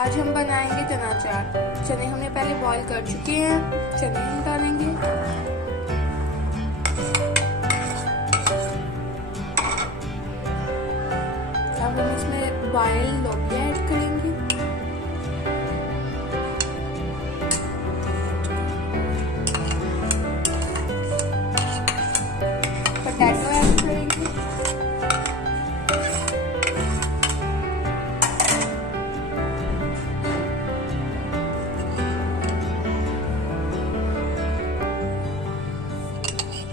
आज हम बनाएंगे चना चाट। चने हमने पहले बॉईल कर चुके हैं, चने हम डालेंगे। अब हम इसमें बॉईल लोबिया ऐड करेंगे। पोटैटो ऐड करेंगे।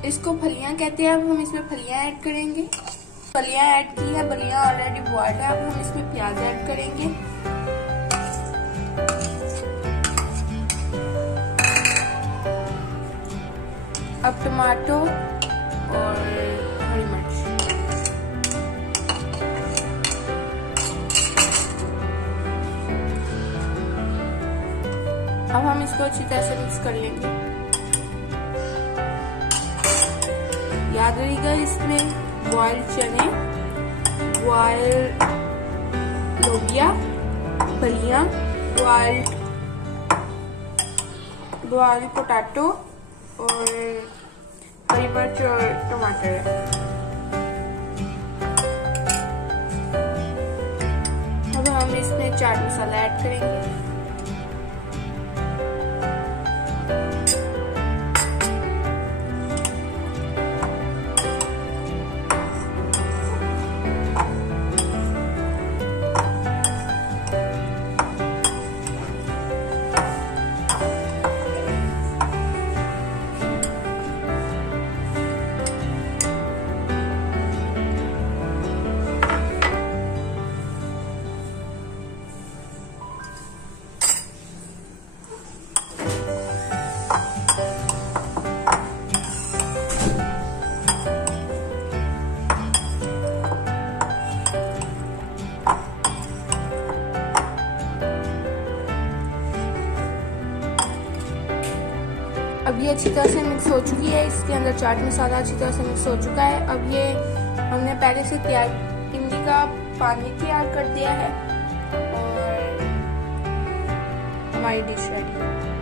इसको फलियां कहते हैं। अब हम इसमें फलियां ऐड करेंगे। फलियां ऐड की है, फलियां ऑलरेडी बॉइल्ड है। अब हम इसमें प्याज ऐड करेंगे। अब टमाटो और हरी मिर्च। अब हम इसको अच्छी तरह से मिक्स कर लेंगे। याद रहिएगा इसमें बॉइल्ड चने, बॉइल्ड लोबिया, फलियां, बॉइल्ड पोटैटो और हरी मिर्च और टमाटर है। अब हम इसमें चाट मसाला ऐड करेंगे। अब ये अच्छी तरह से मिक्स हो चुकी है। इसके अंदर चाट मसाला अच्छी तरह से मिक्स हो चुका है। अब ये हमने पहले से तैयार इमली का पानी तैयार कर दिया है और हमारी डिश रेडी है।